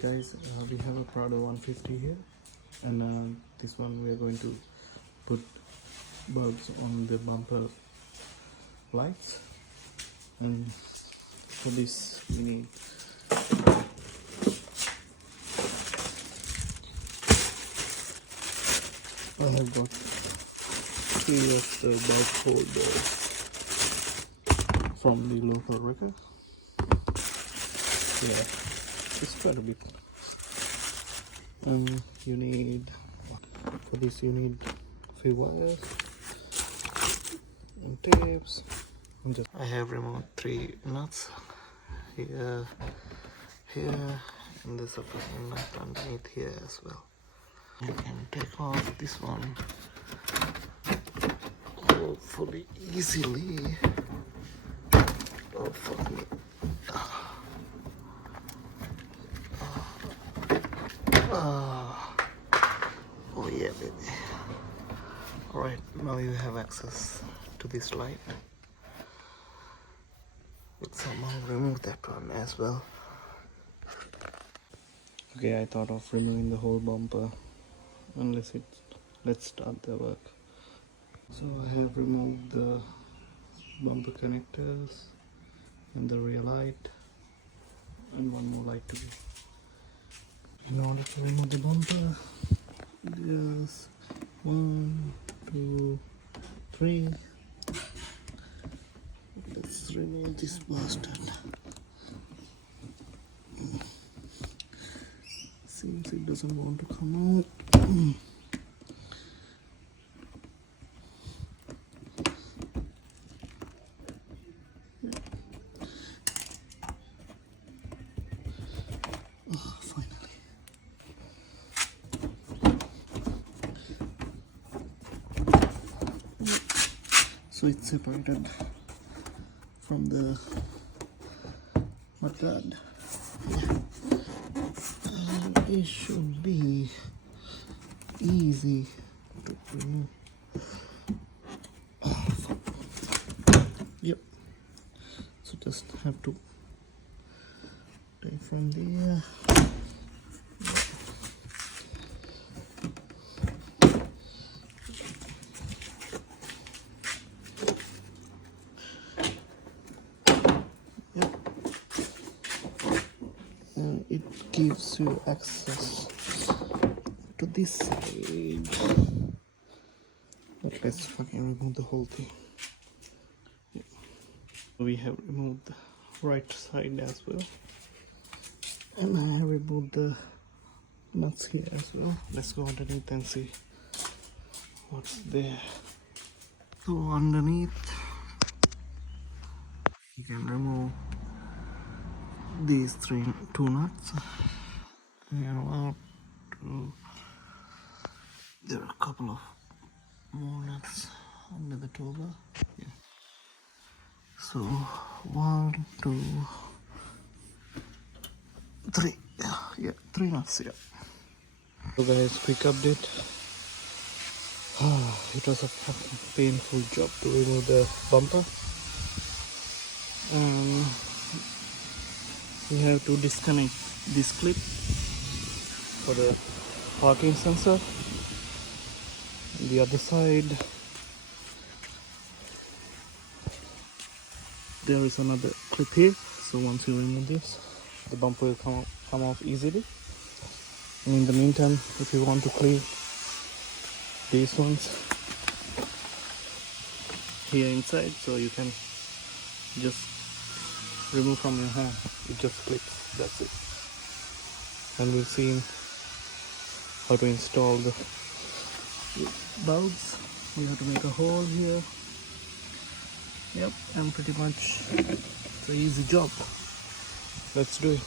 Guys, we have a Prado 150 here, and this one we are going to put bulbs on the bumper lights. And for this we need I have got 3 of the bulb holders from the local wrecker. Yeah, it's quite a bit. You need, for this you need a few wires and tapes. I have removed 3 nuts here, and there's a nut underneath here as well. You can take off this one hopefully easily. Oh fuck me. Oh yeah, baby. Alright, now you have access to this light. We'll somehow remove that one as well. Okay, I thought of removing the whole bumper. Let's start the work. So I have removed the bumper connectors and the rear light and one more light to go. In order to remove the bumper, just 1, 2, 3. Let's remove this bastard. Seems it doesn't want to come out. Finally. So it's separated from the mudguard. And it should be easy to remove. Yep. So just have to take from there. It gives you access to this side. But let's fucking remove the whole thing. Yeah. We have removed the right side as well, and I have removed the nuts here as well. Let's go underneath and see what's there. So underneath you can remove these 2 nuts, and 1, 2. There are a couple of more nuts under the toba. Yeah. So 1, 2, 3. Yeah, 3 nuts. Yeah. So guys, quick update. It was a fucking painful job to remove the bumper. We have to disconnect this clip for the parking sensor. On the other side there is another clip here, so once you remove this, the bumper will come off easily. And in the meantime, if you want to clean these ones here inside, so you can just remove from your hand. It just clicks, that's it. And we've seen how to install the bulbs. We have to make a hole here. Yep, and pretty much it's an easy job. Let's do it.